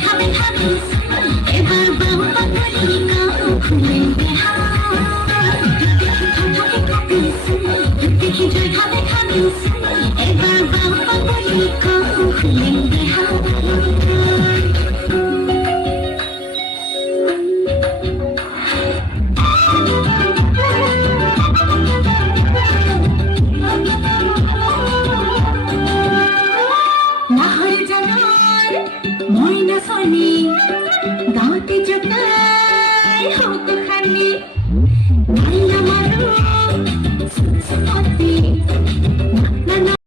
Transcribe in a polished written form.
খাবে খাবে এবার বাবা বলি কাউ খুলে দেহা দেখি জয় খাবে খাবে এবার বাবা বলি কাউ খুলে দেহা নাহর জানার ময়না ফনি